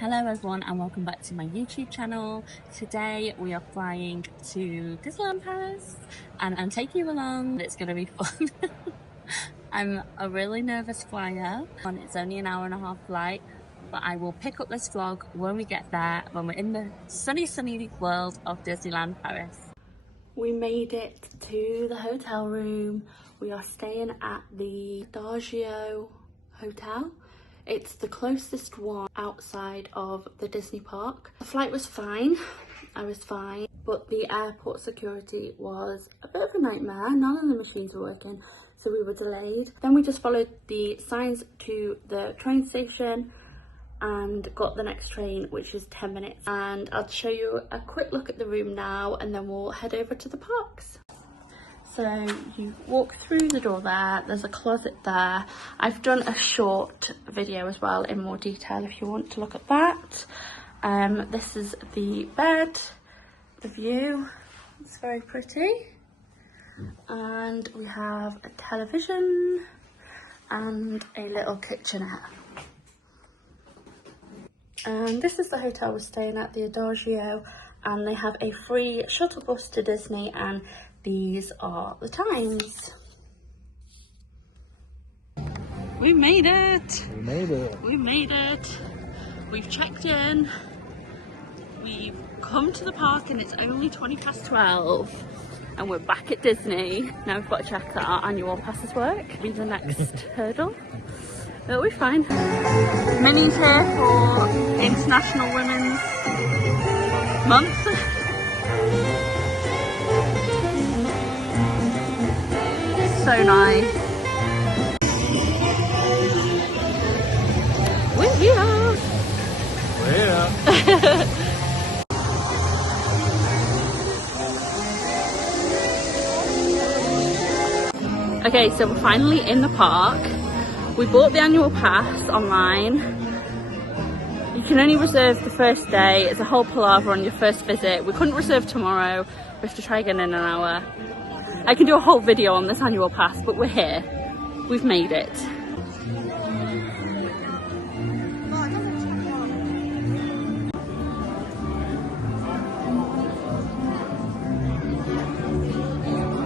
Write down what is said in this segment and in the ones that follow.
Hello everyone and welcome back to my YouTube channel. Today we are flying to Disneyland Paris and I'm taking you along. It's going to be fun. I'm a really nervous flyer and it's only an hour and a half flight, but I will pick up this vlog when we get there, when we're in the sunny world of Disneyland Paris. We made it to the hotel room. We are staying at the Adagio Hotel. It's the closest one outside of the Disney park. The flight was fine, I was fine, but the airport security was a bit of a nightmare. None of the machines were working, so we were delayed. Then we just followed the signs to the train station and got the next train, which is 10 minutes. And I'll show you a quick look at the room now and then we'll head over to the parks. So you walk through the door there, there's a closet there. I've done a short video as well in more detail if you want to look at that. This is the bed, the view, it's very pretty. And we have a television and a little kitchenette. And this is the hotel we're staying at, the Adagio, and they have a free shuttle bus to Disney, and these are the times. We made it! We made it! We made it! We've checked in, we've come to the park and it's only 20:12 and we're back at Disney. Now we've got to check that our annual passes work. Be the next hurdle. It'll be fine. Minnie's here for International Women's Month. So nice. We're here. We're here. Okay, so we're finally in the park. We bought the annual pass online. You can only reserve the first day. It's a whole palaver on your first visit. We couldn't reserve tomorrow. We have to try again in an hour. I can do a whole video on this annual pass, but we're here. We've made it.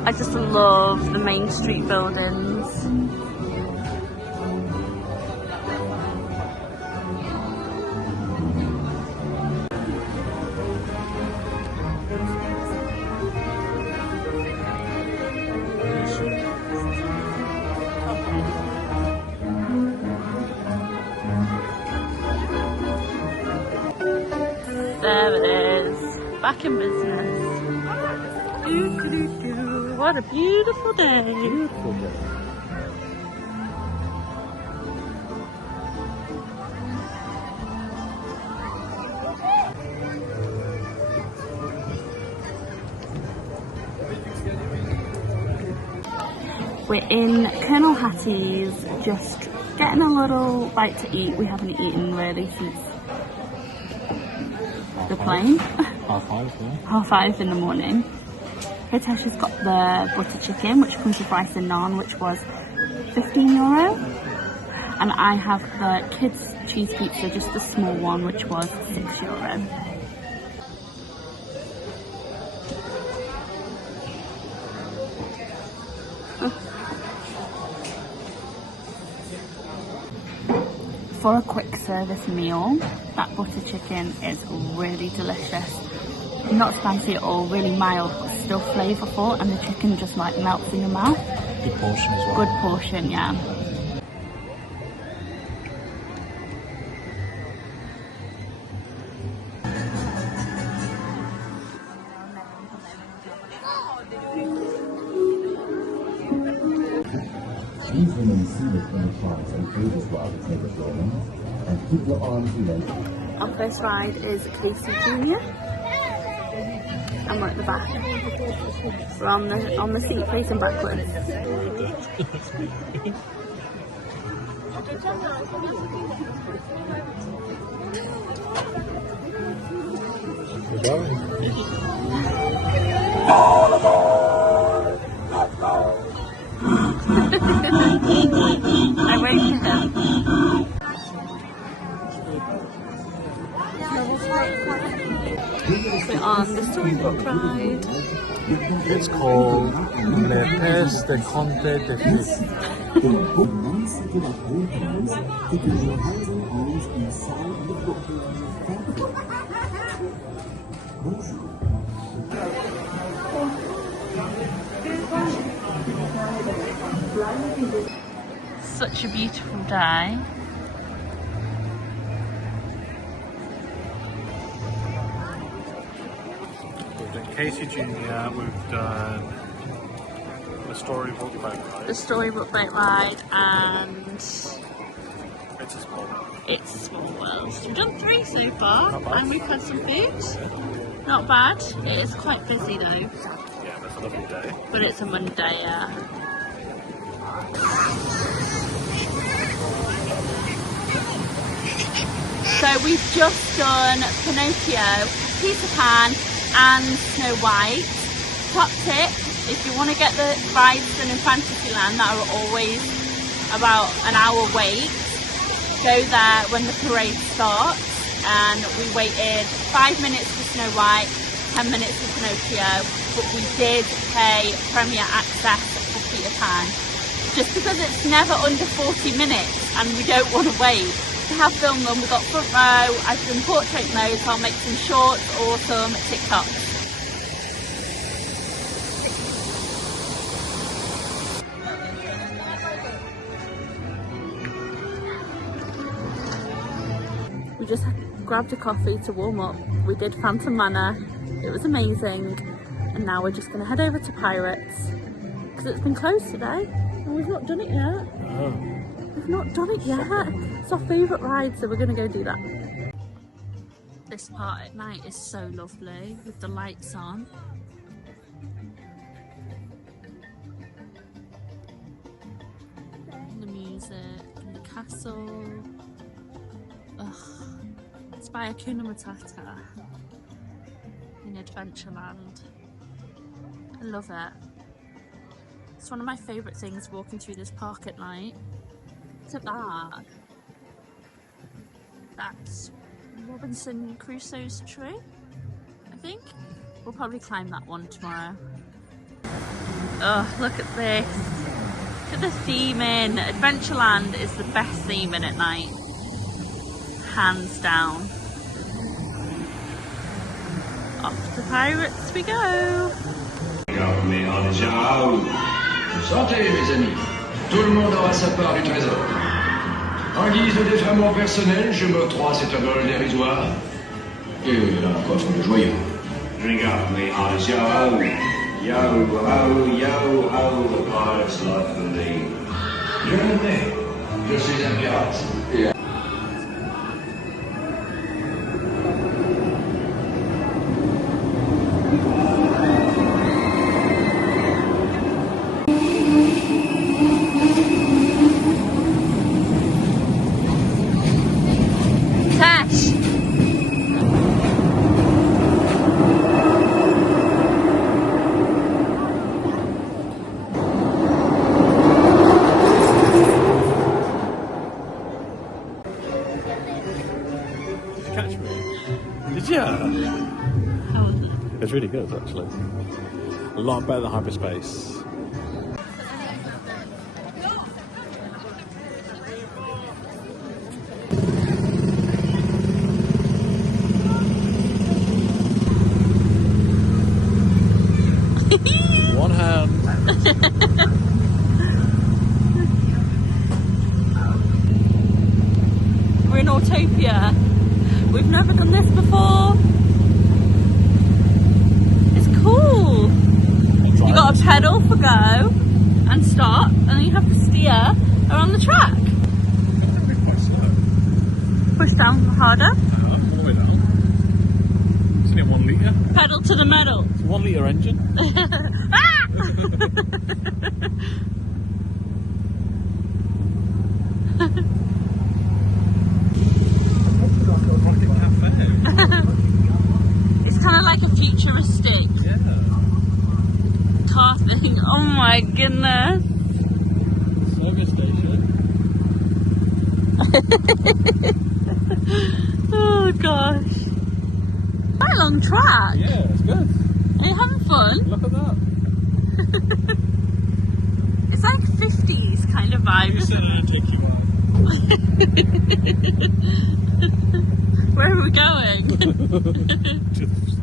I just love the Main Street buildings. There it is, back in business. What a beautiful day. Beautiful day. We're in Colonel Hattie's, just getting a little bite to eat. We haven't eaten really since the plane. 5:30, yeah. 5:30 in the morning. Hitesha's got the butter chicken, which comes with rice and naan, which was €15. And I have the kids' cheese pizza, just the small one, which was €6. For a quick service meal, that butter chicken is really delicious. Not spicy at all, really mild, but still flavourful, and the chicken just like melts in your mouth. Good portion as well. Good portion, yeah. Please remain seated in the cars and cages while the take is rolling, and keep your arms raised. Our first ride is Casey Jr. and we're at the back. We're on the seat facing backwards. All aboard! Let's go! I waved to him. We're on the storybook ride. It's called Le Peste de Conte de Fées. Such a beautiful day. We've done Casey Jr., we've done the storybook boat ride. The storybook boat ride and It's a small one. It's a Small World. We've done 3 so far, Not bad. and we've had some food. Not bad. It is quite busy though, Yeah, that's a lovely day. but it's a Monday, yeah. So we've just done Pinocchio, Peter Pan and Snow White. Top tip, if you want to get the rides done in Fantasyland that are always about an hour wait, go there when the parade starts. And we waited 5 minutes for Snow White, 10 minutes for Pinocchio, but we did pay Premier Access for Peter Pan. Just because it's never under 40 minutes and we don't want to wait. We have filmed them, we've got front row, I've done portrait mode, so I'll make some shorts or some TikToks. We just grabbed a coffee to warm up. We did Phantom Manor, it was amazing. And now we're just going to head over to Pirates because it's been closed today and we've not done it yet. Oh. We've not done it yet. It's our favourite ride, so we're going to go do that. This part at night is so lovely with the lights on. And the music and the castle. Ugh. It's by Hakuna Matata in Adventureland. I love it. It's one of my favourite things walking through this park at night. Look at that. That's Robinson Crusoe's tree, I think. We'll probably climb that one tomorrow. Oh, look at this. Look at the theming. Adventureland is the best theming at night. Hands down. Off to Pirates we go. Santé, mes amis. Tout le monde aura sa part du trésor. En guise de défraiement personnel, je m'octroie cet vol dérisoire. Et un coffre de joyaux. Drink up, me hearts, yo ho. Yo ho, yo ho, the pirate's life for me. Je le sais. Je suis un pirate. Et Catch me. Did you? It's really good, actually. A lot better than hyperspace. One hand. We're in Autopia. We've never done this before. It's cool. You got a pedal for go and stop, and then you have to steer around the track. Push down harder. All the way down. It's only 1 litre. Pedal to the metal. It's a 1 litre engine. Ah! It's kind of like a futuristic car thing. Oh my goodness. Service station. Oh gosh. quite a long track. Yeah, it's good. Are you having fun? Look at that. It's like 50s kind of vibe, isn't it? Take you on. Where are we going? to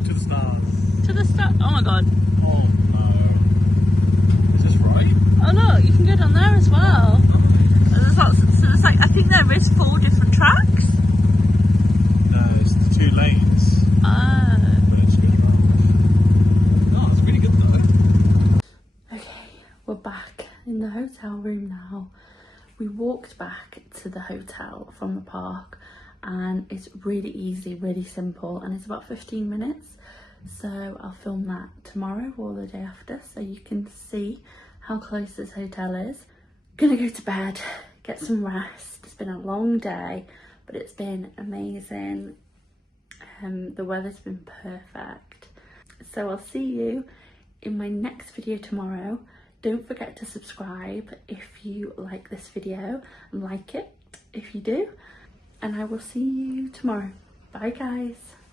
the stars. To the start. Oh my god. Oh no. Is this right? Oh look, you can go down there as well. There's lots, so there's like, I think there is 4 different tracks. No, it's the 2 lanes. Ah. But it's good. Oh, it's really good though. Okay, we're back in the hotel room now. We walked back to the hotel from the park and it's really easy, really simple, and it's about 15 minutes. So I'll film that tomorrow or the day after so you can see how close this hotel is. Gonna go to bed, get some rest. It's been a long day, but it's been amazing. The weather's been perfect. So I'll see you in my next video tomorrow. Don't forget to subscribe if you like this video and like it if you do. And I will see you tomorrow. Bye guys.